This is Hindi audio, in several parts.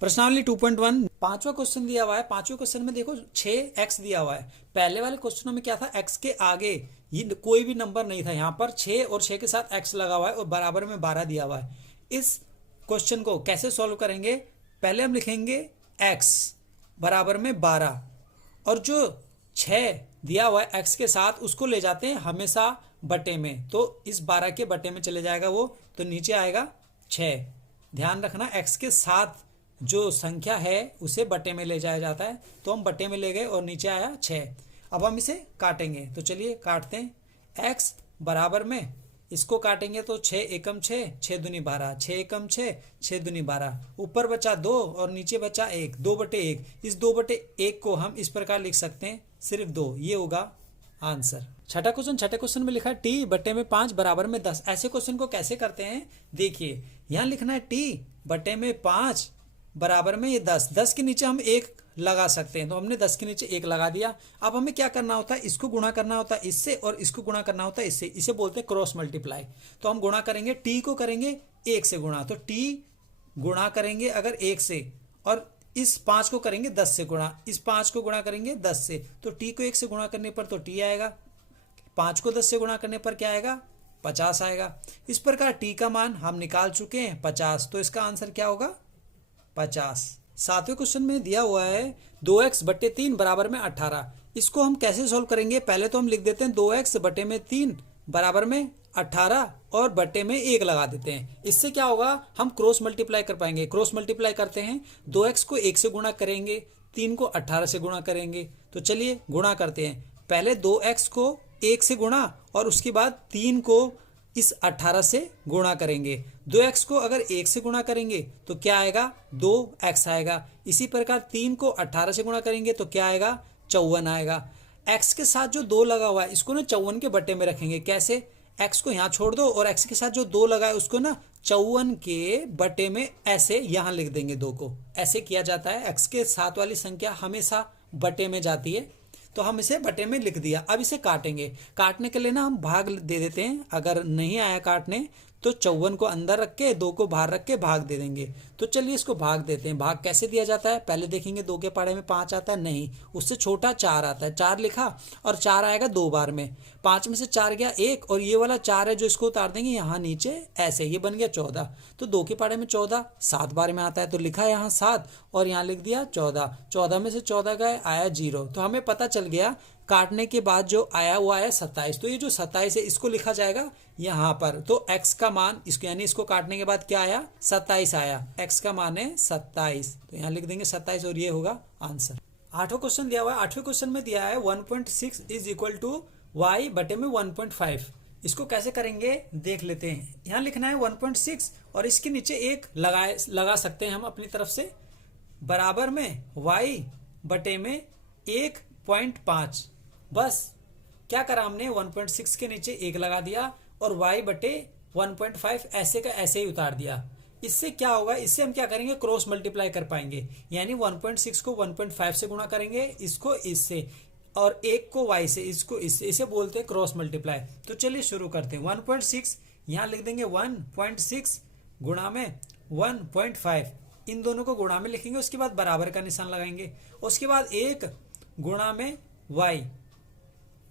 प्रश्नावली 2.1 पांचवा क्वेश्चन दिया हुआ है। पांचवें क्वेश्चन में देखो 6x दिया हुआ है। पहले वाले क्वेश्चनों में क्या था, x के आगे ये कोई भी नंबर नहीं था, यहाँ पर 6 और 6 के साथ x लगा हुआ है और बराबर में 12 दिया हुआ है। इस क्वेश्चन को कैसे सॉल्व करेंगे, पहले हम लिखेंगे x बराबर में 12 और जो 6 दिया हुआ है x के साथ उसको ले जाते हैं हमेशा बटे में, तो इस 12 के बटे में चले जाएगा वो, तो नीचे आएगा 6। ध्यान रखना x के साथ जो संख्या है उसे बटे में ले जाया जाता है, तो हम बटे में ले गए और नीचे आया 6। अब हम इसे काटेंगे, तो चलिए काटते हैं। x बराबर में इसको काटेंगे तो 6 एकम 6, 6 दूनी 12, 6 एकम 6, 6 दूनी 12, ऊपर बचा 2 और नीचे बचा 1, 2/1। इस 2/1 को हम इस प्रकार लिख सकते हैं सिर्फ 2, ये होगा आंसर। छठा क्वेश्चन में लिखा है t बटे में 5 बराबर में 10। ऐसे क्वेश्चन को कैसे करते हैं, देखिए यहाँ लिखना है t बटे में 5 बराबर में ये 10 के नीचे हम 1 लगा सकते हैं, तो हमने 10 के नीचे 1 लगा दिया। अब हमें क्या करना होता है, इसको गुणा करना होता है इससे और इसको गुणा करना होता है इससे, इसे बोलते हैं क्रॉस मल्टीप्लाई। तो हम गुणा करेंगे, t को करेंगे 1 से गुणा, तो t गुणा करेंगे अगर 1 से और इस 5 को करेंगे 10 से गुणा, इस 5 को गुणा करेंगे 10 से, तो t को 1 से गुणा करने पर तो t आएगा, 5 को 10 से गुणा करने पर क्या आएगा, 50 आएगा। इस प्रकार t का मान हम निकाल चुके हैं 50, तो इसका आंसर क्या होगा 50। सातवें क्वेश्चन में दिया हुआ है 2x बटे 3 बराबर में 18। इसको हम कैसे सॉल्व करेंगे, पहले तो हम लिख देते हैं 2x बटे में 3 बराबर में 18 और बटे में 1 लगा देते हैं। इससे क्या होगा, हम क्रॉस मल्टीप्लाई कर पाएंगे। क्रॉस मल्टीप्लाई करते हैं, 2x को 1 से गुणा करेंगे, 3 को 18 से गुणा करेंगे। तो चलिए गुणा करते हैं, पहले 2x को 1 से गुणा और उसके बाद 3 को इस 18 से गुणा करेंगे। 2x को अगर 1 से गुणा करेंगे तो क्या आएगा, 2x आएगा। इसी प्रकार 3 को 18 से गुणा करेंगे तो क्या आएगा, 54 आएगा। x के साथ जो 2 लगा हुआ है इसको ना 54 के बटे में रखेंगे। कैसे, x को यहाँ छोड़ दो और x के साथ जो 2 लगा है उसको ना 54 के बटे में ऐसे यहाँ लिख देंगे। 2 को ऐसे किया जाता है, x के साथ वाली संख्या हमेशा बटे में जाती है, तो हम इसे बटे में लिख दिया। अब इसे काटेंगे, काटने के लिए ना हम भाग दे देते हैं। अगर नहीं आया काटने तो 54 को अंदर रख के 2 को बाहर रख के भाग दे देंगे। तो चलिए इसको भाग देते हैं। भाग कैसे दिया जाता है, पहले देखेंगे 2 के पहाड़े में 5 आता है, नहीं, उससे छोटा 4 आता है। 4 लिखा और 4 आएगा 2 बार में, 5 में से 4 गया 1 और ये वाला 4 है जो इसको उतार देंगे यहाँ नीचे ऐसे, ये बन गया 14। तो 2 के पहाड़े में 14 7 बार में आता है, तो लिखा यहाँ 7 और यहाँ लिख दिया 14। 14 में से 14 गए, आया 0। तो हमें पता चल गया काटने के बाद जो आया वो आया 27। तो ये जो 27 है इसको लिखा जाएगा यहाँ पर। तो x का मान इसको यानी इसको काटने के बाद क्या आया, 27 आया। x का मान है 27, तो यहाँ लिख देंगे 27 और ये होगा आंसर। आठवां क्वेश्चन दिया हुआ है। आठवें क्वेश्चन में दिया है 1.6 इज इक्वल टू y बटे में 1.5। इसको कैसे करेंगे देख लेते हैं। यहाँ लिखना है 1.6 और इसके नीचे 1 लगा सकते हैं हम अपनी तरफ से, बराबर में y बटे में 1.5। बस क्या करा हमने, 1.6 के नीचे 1 लगा दिया और y बटे 1.5 ऐसे का ऐसे ही उतार दिया। इससे क्या होगा, इससे हम क्या करेंगे, क्रॉस मल्टीप्लाई कर पाएंगे। यानी 1.6 को 1.5 से गुणा करेंगे, इसको इससे, और 1 को y से, इसको इससे, इसे बोलते हैं क्रॉस मल्टीप्लाई। तो चलिए शुरू करते हैं। 1.6 यहाँ लिख देंगे 1.6 गुणा में 1.5, इन दोनों को गुणा में लिखेंगे, उसके बाद बराबर का निशान लगाएंगे, उसके बाद 1 गुणा में y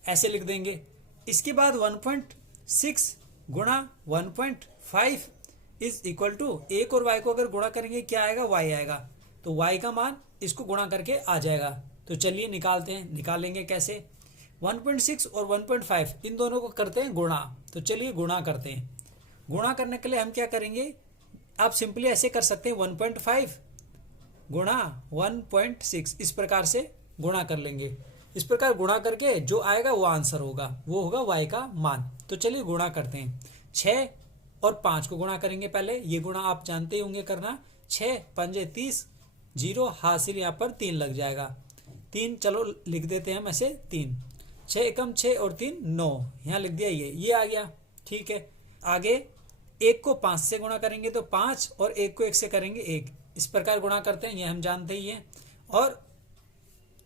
ऐसे लिख देंगे। इसके बाद 1.6 गुणा 1.5 इज इक्वल टू 1 और y को अगर गुणा करेंगे क्या आएगा, y आएगा। तो y का मान इसको गुणा करके आ जाएगा। तो चलिए निकालते हैं। निकालेंगे कैसे, 1.6 और 1.5 इन दोनों को करते हैं गुणा। तो चलिए गुणा करते हैं। गुणा करने के लिए हम क्या करेंगे, आप सिंपली ऐसे कर सकते हैं, 1.5 गुणा 1.6 इस प्रकार से गुणा कर लेंगे। इस प्रकार गुणा करके जो आएगा वो आंसर होगा, वो होगा y का मान। तो चलिए गुणा करते हैं। 6 और 5 को गुणा करेंगे पहले, ये गुणा आप जानते ही होंगे करना। 6 पंजे 30, 0 हासिल यहाँ पर 3 लग जाएगा। 3 चलो लिख देते हैं हम ऐसे 3, 6 एकम 6 और 3 9, यहाँ लिख दिया ये आ गया। ठीक है, आगे 1 को 5 से गुणा करेंगे तो 5 और 1 को 1 से करेंगे 1, इस प्रकार गुणा करते हैं, ये हम जानते ही हैं। और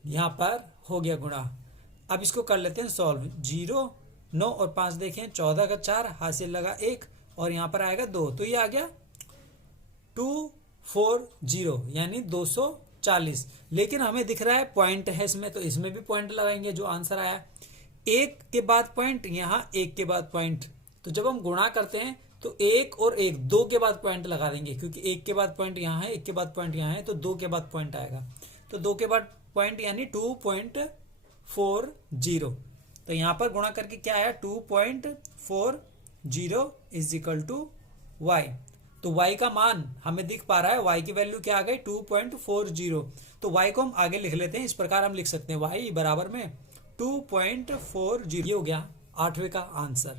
यहाँ पर हो गया गुणा। अब इसको कर लेते हैं सॉल्व। 0 9 और 5 देखें, 14 का 4 हासिल लगा 1 और यहाँ पर आएगा 2, तो ये आ गया 2 यानी 240। लेकिन हमें दिख रहा है पॉइंट है इसमें, तो इसमें भी पॉइंट लगाएंगे जो आंसर आया। एक के बाद पॉइंट, यहाँ एक के बाद पॉइंट, तो जब हम गुणा करते हैं तो एक और एक, दो के बाद पॉइंट लगा देंगे, क्योंकि एक के बाद पॉइंट यहाँ है, एक के बाद पॉइंट यहाँ है, तो दो के बाद पॉइंट आएगा। तो दो के बाद पॉइंट यानी 2.40। तो यहाँ पर गुणा करके क्या आया, 2.40 इज इक्वल टू वाई। तो y का मान हमें दिख पा रहा है, y की वैल्यू क्या आ गई, 2.40। तो y को हम आगे लिख लेते हैं, इस प्रकार हम लिख सकते हैं y बराबर में 2.40। ये हो गया 8वें का आंसर।